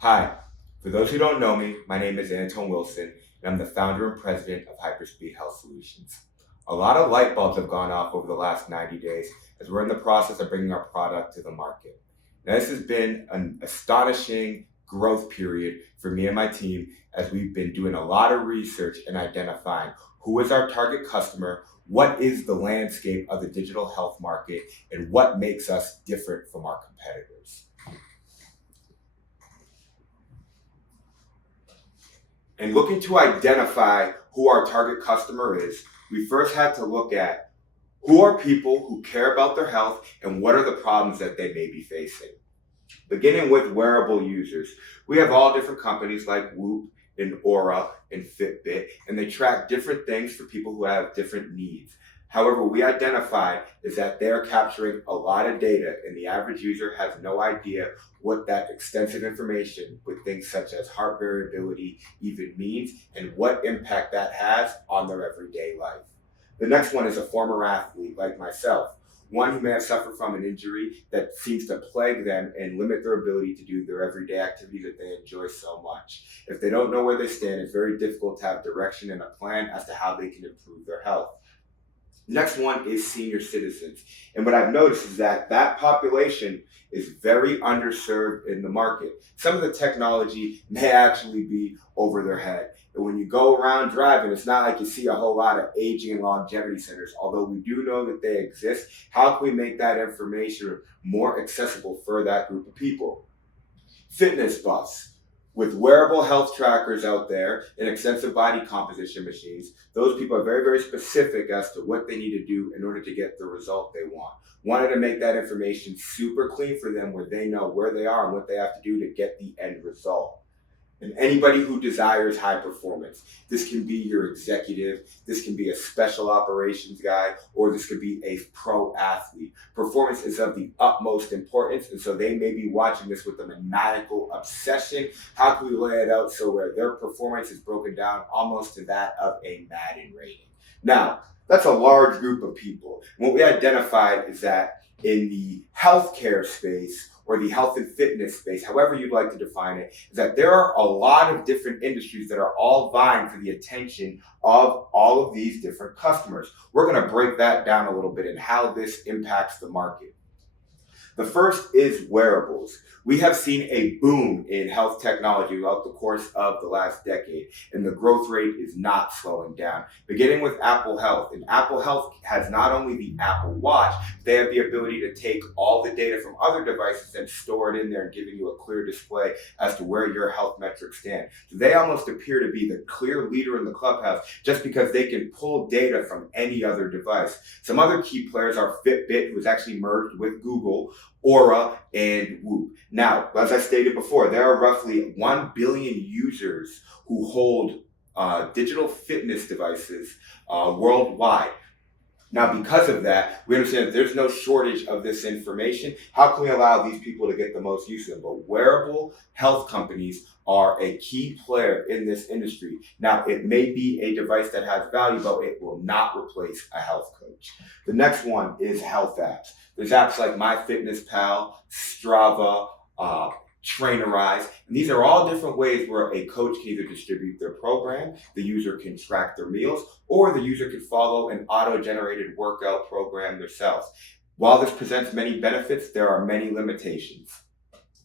Hi, for those who don't know me, my name is Antone Wilson, and I'm the founder and president of HyperSpeed Health Solutions. A lot of light bulbs have gone off over the last 90 days as we're in the process of bringing our product to the market. Now, this has been an astonishing growth period for me and my team as we've been doing a lot of research and identifying who is our target customer, what is the landscape of the digital health market, and what makes us different from our competitors. And looking to identify who our target customer is, we first had to look at who are people who care about their health and what are the problems that they may be facing. Beginning with wearable users, we have all different companies like Whoop and Aura and Fitbit, and they track different things for people who have different needs. However, we identified is that they're capturing a lot of data, and the average user has no idea what that extensive information with things such as heart variability even means and what impact that has on their everyday life. The next one is a former athlete like myself, one who may have suffered from an injury that seems to plague them and limit their ability to do their everyday activities that they enjoy so much. If they don't know where they stand, it's very difficult to have direction and a plan as to how they can improve their health. Next one is senior citizens. And what I've noticed is that that population is very underserved in the market. Some of the technology may actually be over their head. And when you go around driving, it's not like you see a whole lot of aging and longevity centers. Although we do know that they exist, how can we make that information more accessible for that group of people? Fitness buffs. With wearable health trackers out there and extensive body composition machines, those people are very, very specific as to what they need to do in order to get the result they want. Wanted to make that information super clean for them where they know where they are and what they have to do to get the end result. And anybody who desires high performance. This can be your executive, this can be a special operations guy, or this could be a pro athlete. Performance is of the utmost importance, and so they may be watching this with a maniacal obsession. How can we lay it out so where their performance is broken down almost to that of a Madden rating? Now, that's a large group of people. And what we identified is that in the healthcare space, or the health and fitness space, however you'd like to define it, is that there are a lot of different industries that are all vying for the attention of all of these different customers. We're going to break that down a little bit and how this impacts the market. The first is wearables. We have seen a boom in health technology throughout the course of the last decade, and the growth rate is not slowing down. Beginning with Apple Health, and Apple Health has not only the Apple Watch, they have the ability to take all the data from other devices and store it in there and giving you a clear display as to where your health metrics stand. So they almost appear to be the clear leader in the clubhouse just because they can pull data from any other device. Some other key players are Fitbit, who is actually merged with Google, Aura, and Whoop. Now, as I stated before, there are roughly 1 billion users who hold digital fitness devices worldwide. Now, because of that, we understand that there's no shortage of this information. How can we allow these people to get the most use of them? But wearable health companies are a key player in this industry. Now, it may be a device that has value, but it will not replace a health coach. The next one is health apps. There's apps like MyFitnessPal, Strava, Trainerize, and these are all different ways where a coach can either distribute their program, the user can track their meals, or the user can follow an auto-generated workout program themselves. While this presents many benefits, there are many limitations.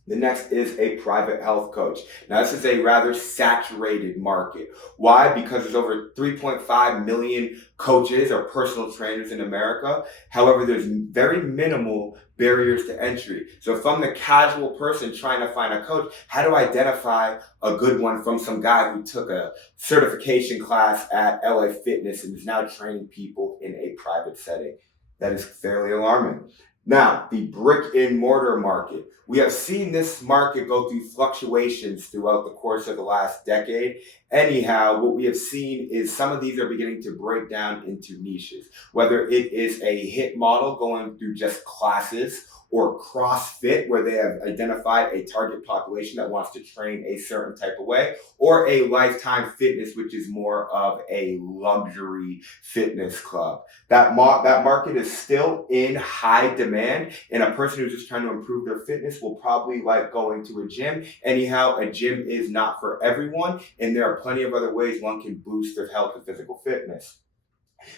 The next is a private health coach. Now, this is a rather saturated market. Why? Because there's over 3.5 million coaches or personal trainers in America. However, there's very minimal barriers to entry. So if I'm the casual person trying to find a coach, how do I identify a good one from some guy who took a certification class at LA Fitness and is now training people in a private setting? That is fairly alarming. Now, the brick and mortar market. We have seen this market go through fluctuations throughout the course of the last decade. Anyhow, what we have seen is some of these are beginning to break down into niches, whether it is a hit model going through just classes or CrossFit, where they have identified a target population that wants to train a certain type of way, or a Lifetime Fitness, which is more of a luxury fitness club. That market is still in high demand, and a person who's just trying to improve their fitness will probably like going to a gym. Anyhow, a gym is not for everyone, and there are plenty of other ways one can boost their health and physical fitness.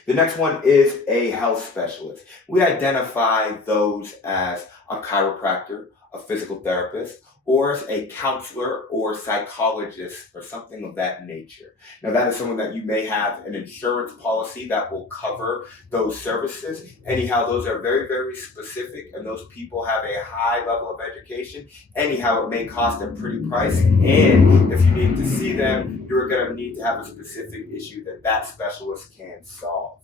The next one is a health specialist. We identify those as a chiropractor, a physical therapist, or as a counselor or psychologist or something of that nature. Now, that is someone that you may have an insurance policy that will cover those services. Anyhow, those are very, very specific, and those people have a high level of education. Anyhow, it may cost a pretty price, and if you need to see them, you're going to need to have a specific issue that that specialist can solve.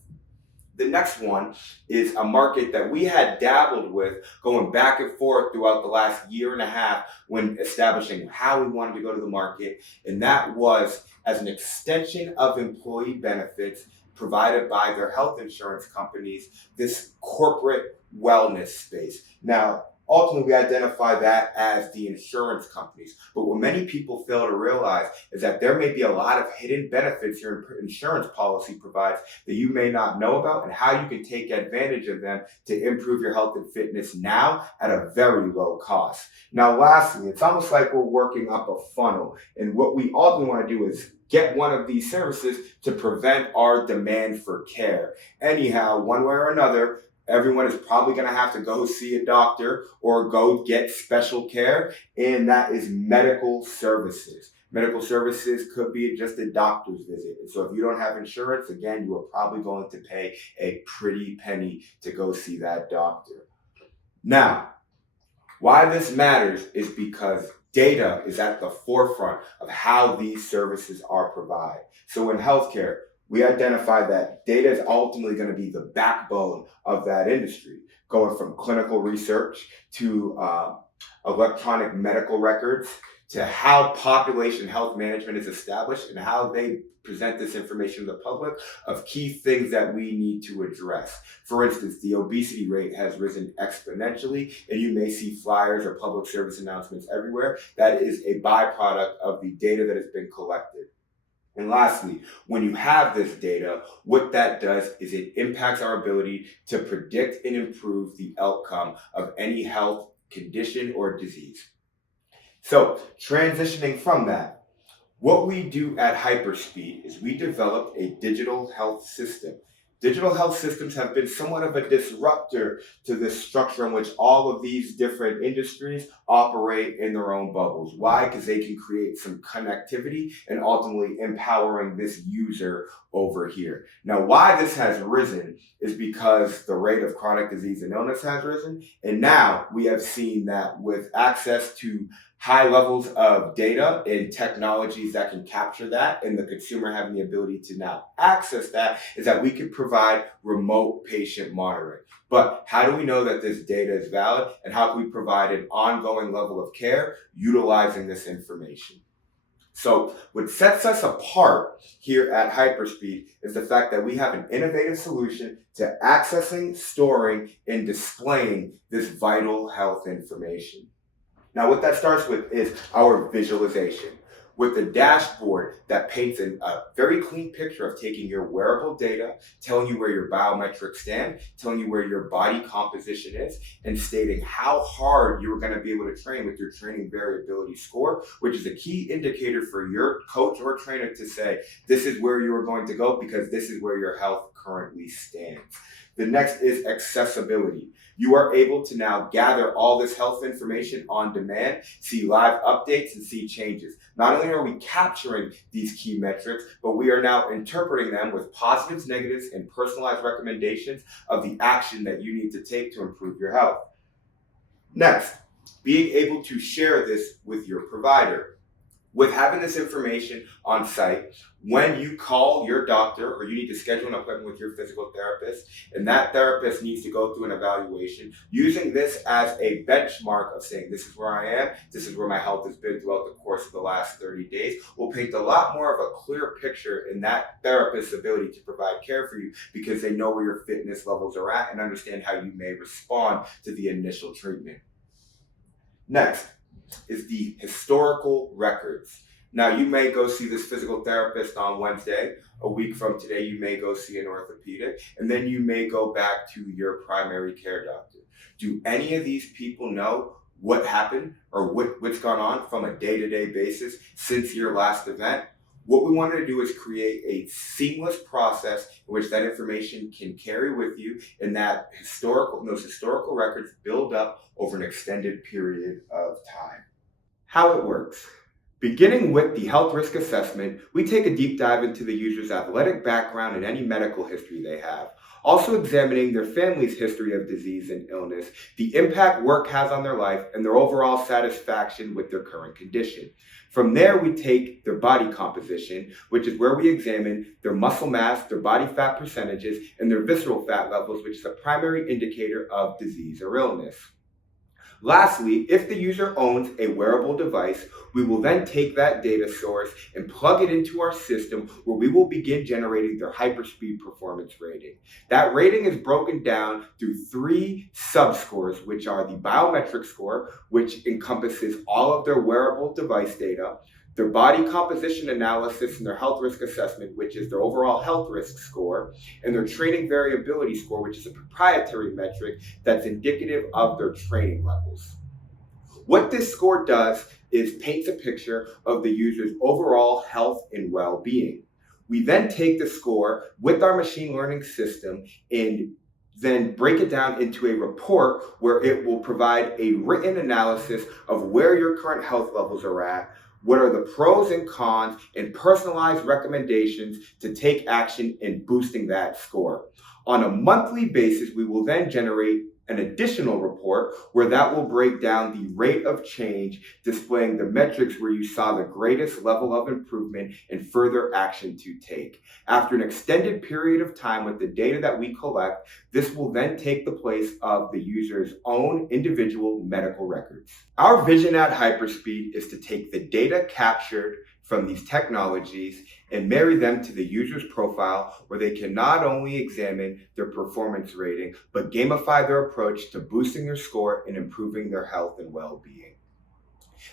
The next one is a market that we had dabbled with going back and forth throughout the last year and a half when establishing how we wanted to go to the market, and that was as an extension of employee benefits provided by their health insurance companies, this corporate wellness space. Now, ultimately, we identify that as the insurance companies. But what many people fail to realize is that there may be a lot of hidden benefits your insurance policy provides that you may not know about, and how you can take advantage of them to improve your health and fitness now at a very low cost. Now, lastly, it's almost like we're working up a funnel. And what we ultimately want to do is get one of these services to prevent our demand for care. Anyhow, one way or another, everyone is probably going to have to go see a doctor or go get special care, and that is medical services. Medical services could be just a doctor's visit. And so if you don't have insurance, again, you are probably going to pay a pretty penny to go see that doctor. Now, why this matters is because data is at the forefront of how these services are provided. So in healthcare, we identify that data is ultimately going to be the backbone of that industry, going from clinical research to electronic medical records to how population health management is established and how they present this information to the public of key things that we need to address. For instance, the obesity rate has risen exponentially, and you may see flyers or public service announcements everywhere. That is a byproduct of the data that has been collected. And lastly, when you have this data, what that does is it impacts our ability to predict and improve the outcome of any health condition or disease. So, transitioning from that, what we do at HyperSpeed is we developed a digital health system. Digital health systems have been somewhat of a disruptor to this structure in which all of these different industries operate in their own bubbles. Why? Because they can create some connectivity and ultimately empowering this user over here. Now, why this has risen is because the rate of chronic disease and illness has risen. And now we have seen that with access to high levels of data and technologies that can capture that, and the consumer having the ability to now access that, is that we can provide remote patient monitoring. But how do we know that this data is valid, and how can we provide an ongoing level of care utilizing this information? So what sets us apart here at HyperSpeed is the fact that we have an innovative solution to accessing, storing, and displaying this vital health information. Now, what that starts with is our visualization, with the dashboard that paints a very clean picture of taking your wearable data, telling you where your biometrics stand, telling you where your body composition is, and stating how hard you're going to be able to train with your training variability score, which is a key indicator for your coach or trainer to say, this is where you are going to go because this is where your health currently stands. The next is accessibility. You are able to now gather all this health information on demand, see live updates, and see changes. Not only are we capturing these key metrics, but we are now interpreting them with positives, negatives, and personalized recommendations of the action that you need to take to improve your health. Next, being able to share this with your provider. With having this information on site, when you call your doctor or you need to schedule an appointment with your physical therapist, and that therapist needs to go through an evaluation, using this as a benchmark of saying, this is where I am, this is where my health has been throughout the course of the last 30 days, will paint a lot more of a clear picture in that therapist's ability to provide care for you because they know where your fitness levels are at and understand how you may respond to the initial treatment. Next is the historical records. Now, you may go see this physical therapist on Wednesday. A week from today, you may go see an orthopedic, and then you may go back to your primary care doctor. Do any of these people know what happened or what's gone on from a day-to-day basis since your last event? What we wanted to do is create a seamless process in which that information can carry with you and that those historical records build up over an extended period of time. How it works. Beginning with the health risk assessment, we take a deep dive into the user's athletic background and any medical history they have. Also examining their family's history of disease and illness, the impact work has on their life, and their overall satisfaction with their current condition. From there, we take their body composition, which is where we examine their muscle mass, their body fat percentages, and their visceral fat levels, which is a primary indicator of disease or illness. Lastly, if the user owns a wearable device, we will then take that data source and plug it into our system where we will begin generating their HyperSpeed performance rating. That rating is broken down through 3 subscores, which are the biometric score, which encompasses all of their wearable device data, their body composition analysis and their health risk assessment, which is their overall health risk score, and their training variability score, which is a proprietary metric that's indicative of their training levels. What this score does is paints a picture of the user's overall health and well-being. We then take the score with our machine learning system and then break it down into a report where it will provide a written analysis of where your current health levels are at, what are the pros and cons, and personalized recommendations to take action in boosting that score. On a monthly basis, we will then generate an additional report where that will break down the rate of change, displaying the metrics where you saw the greatest level of improvement and further action to take. After an extended period of time with the data that we collect, this will then take the place of the user's own individual medical records. Our vision at HyperSpeed is to take the data captured from these technologies and marry them to the user's profile where they can not only examine their performance rating, but gamify their approach to boosting their score and improving their health and well-being.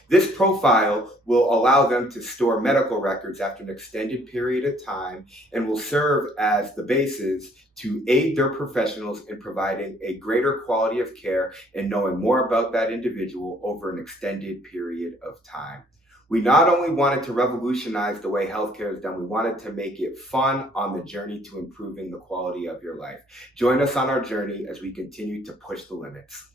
This profile will allow them to store medical records after an extended period of time and will serve as the basis to aid their professionals in providing a greater quality of care and knowing more about that individual over an extended period of time. We not only wanted to revolutionize the way healthcare is done, we wanted to make it fun on the journey to improving the quality of your life. Join us on our journey as we continue to push the limits.